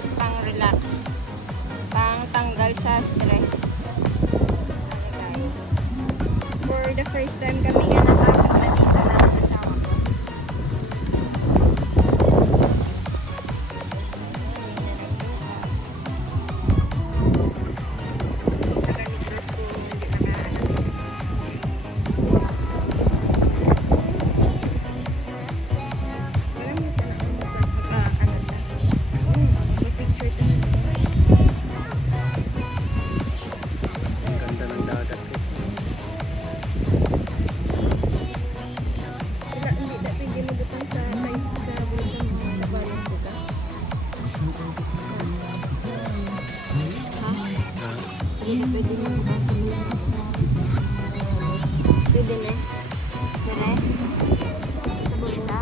trip, pang relax, pang tanggal sa stress. For the first time kami nga nasagap na dito na kasama ko. Pwede na. Pwede? Ito po kita.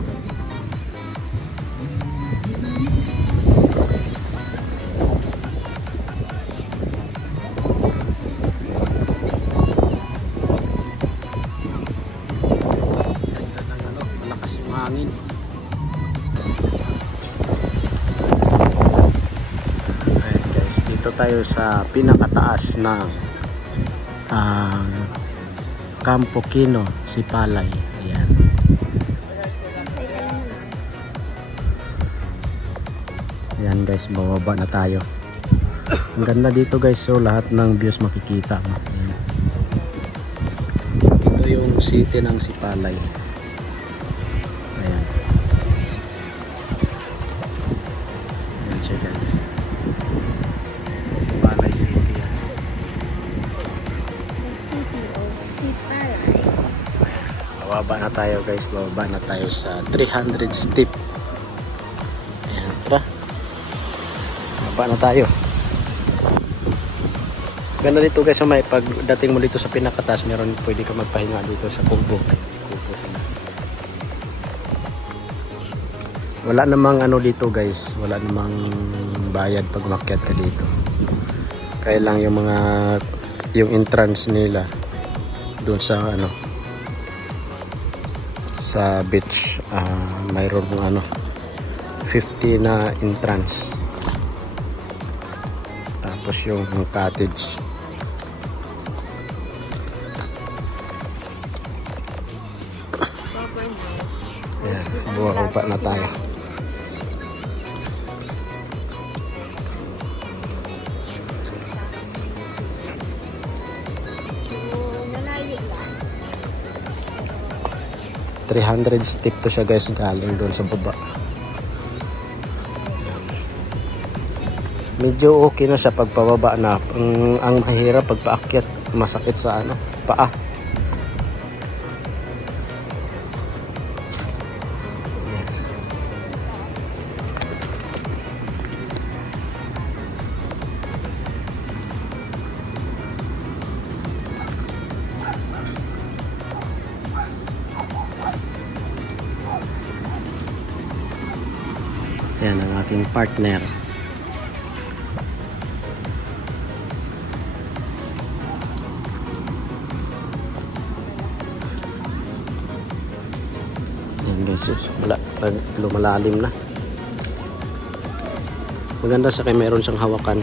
Malakas yung hangin. Ayan guys, dito tayo sa pinakataas ng Campo Quino, Sipalay. Ayan. Ayan guys, bababa na tayo. Ang ganda dito guys, so lahat ng views makikita mo. Ayan. Ito yung city ng Sipalay. Ayan. Ayan siya guys. Sipalay City. Ayan. Bababa na tayo guys, bababa na tayo sa 300 step. Ayan, tara. Bababa na tayo. Ganda dito guys, may pagdating mo dito sa pinakataas, meron pwede ka magpahinga dito sa kubo. Kubo sila. Wala namang ano dito guys, wala namang bayad pag umakyat ka dito. Kaya lang yung entrance nila doon sa sa beach, mayroon ng 50 na entrance, tapos yung cottage. Ayan, buwaba na tayo. Nalayo lang. 300 step to siya guys, galing doon sa baba. Medyo okay na siya pagpababa na. Ang mahirap pagpaakyat, masakit sa paa. Yan ang aking partner. Yan guys, lumalalim na. Maganda siya kaya meron siyang hawakan.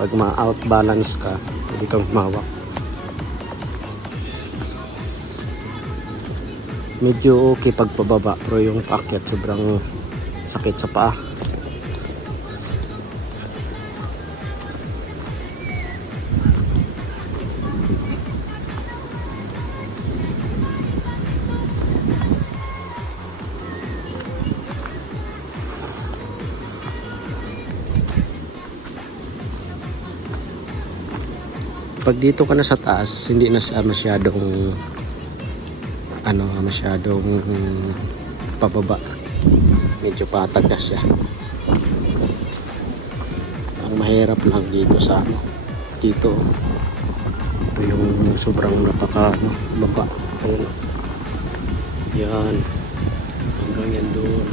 Pag ma-out balance ka, hindi kang humawak. Medyo okay pag pababa, pero yung paakyat sobrang sakit sa paa. Pag dito ka na sa taas, hindi na siya masyadong pababa. Medyo patag na siya. Ang mahirap lang dito sa dito. Ito yung sobrang napaka baba. Ayun. Yan. Hanggang yan doon.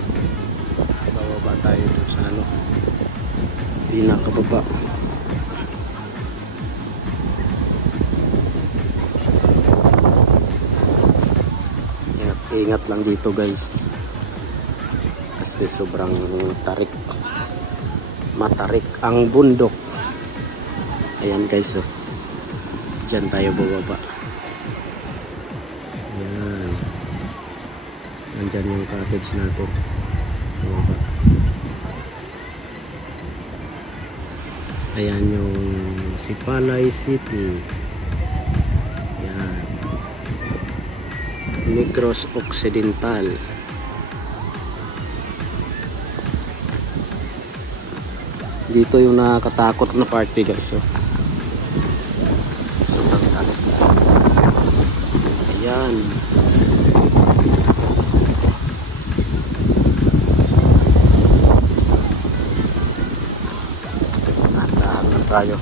Bababa tayo sa pinakababa. Ingat lang dito guys, kasi sobrang tarik. matarik ang bundok. Ayan guys, oh. Diyan tayo bababa. Ayan. Nandyan yung cottage natin sa baba. Ayan yung Sipalay City. Ayan. Negros Occidental. Dito yung nakakatakot na party guys. Oh. Sobrang takot. Ayan. Natahan lang tayo.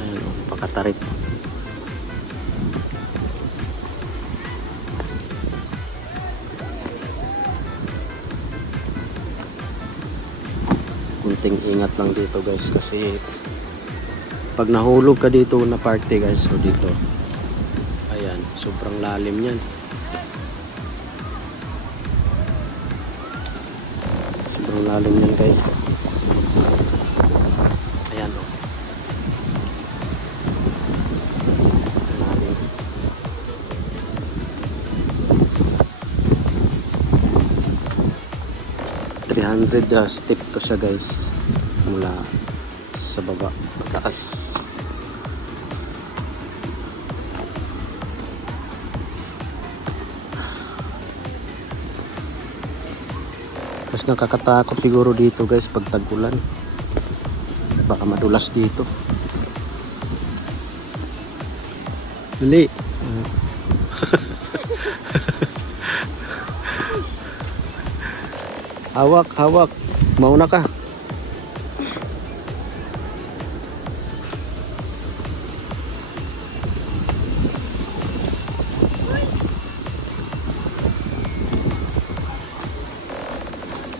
Ayan, oh, pakatarik. Kunting ingat lang dito guys kasi pag nahulog ka dito na party guys, so dito ayan, sobrang lalim yan, sobrang lalim yan guys. Ayan o, lalim. 300 step to siya guys, mula sa baba pataas. Mas nakakatakot siguro dito guys pag tag-ulan, baka madulas dito. Dali. Hawak, hawak. Mauna ka.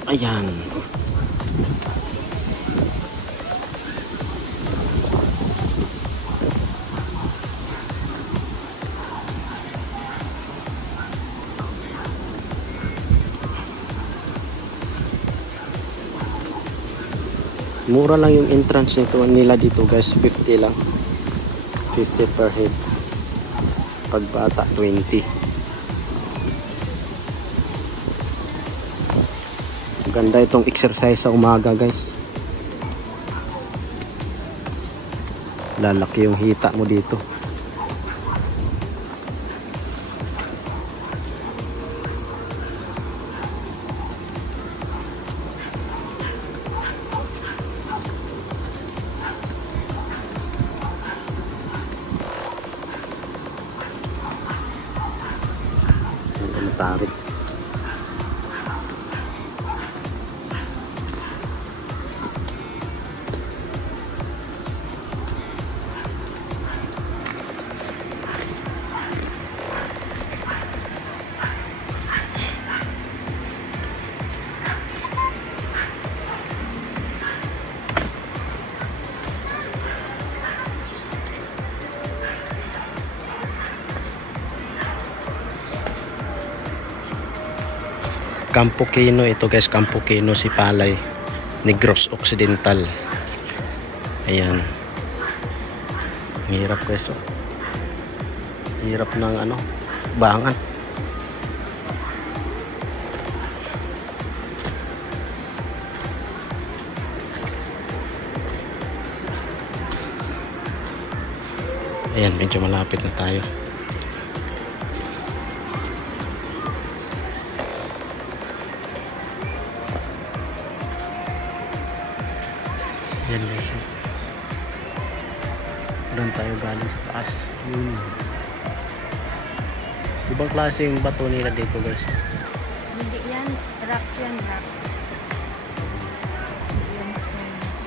Ayan. Mura lang yung entrance nila dito guys, 50 lang. 50 per head. Pag bata 20. Ganda itong exercise sa umaga guys. Lalaki yung hita mo dito. Tarik. Campo Quino ito guys, Campo Quino, Sipalay, Negros Occidental. Ayan. Hirap guys, oh. Hirap ng ano, bangan. Ayan, medyo malapit na tayo. Yan guys. Doon tayo galing sa taas. Ibang klase yung bato nila dito guys. Hindi yan, rock yan, rock.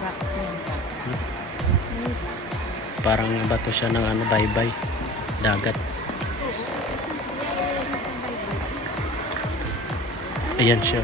Rock yan, Parang bato siya ng ano, baybay, dagat. Ayan siya.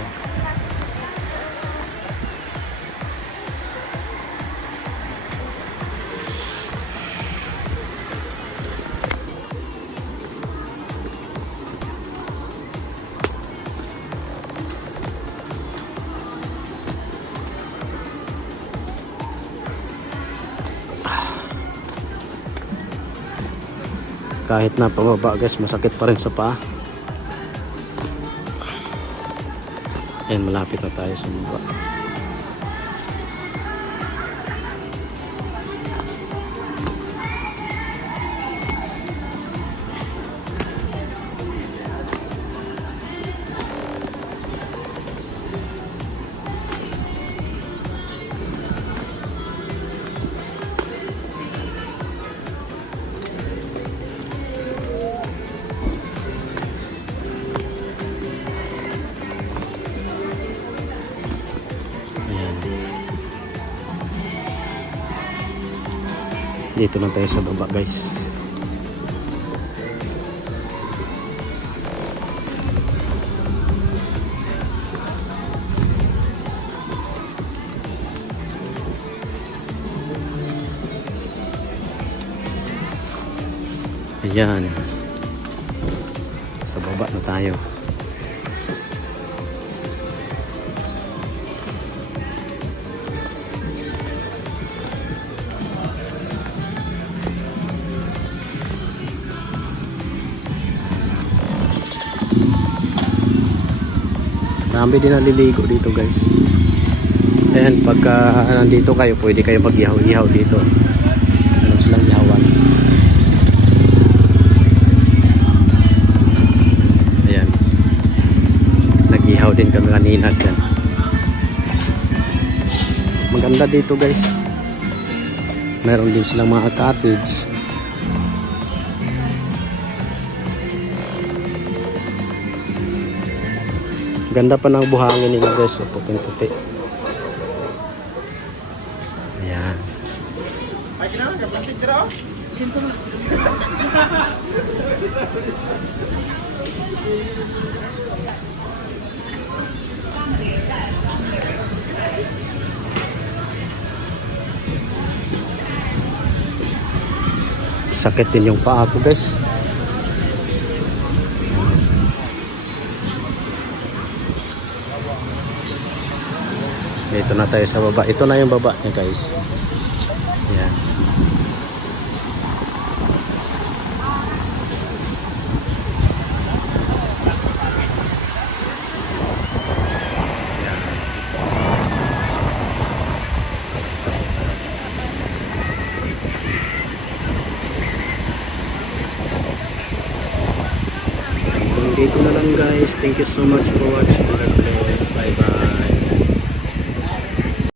Kahit na pababa guys, masakit pa rin sa paa. Ayan, malapit na tayo sa baba. Ayan. Dito na tayo sa baba guys. Ayan. Sa baba na tayo. Marami din naliligo dito guys. Ayan, pagka nandito kayo, pwede kayo mag-ihaw-ihaw dito. Meron silang ihawan. Ayan. Nag-ihaw din kami kanina dyan. Maganda dito guys. Meron din silang mga cottage. Ganda pa ng buhangin nila guys, puting-puti. Ayan. Sakit din yung paa ko guys. Ito na tayo sa baba. Ito na yung baba niya guys. Ayan. Dito na lang guys. Thank you so much for watching.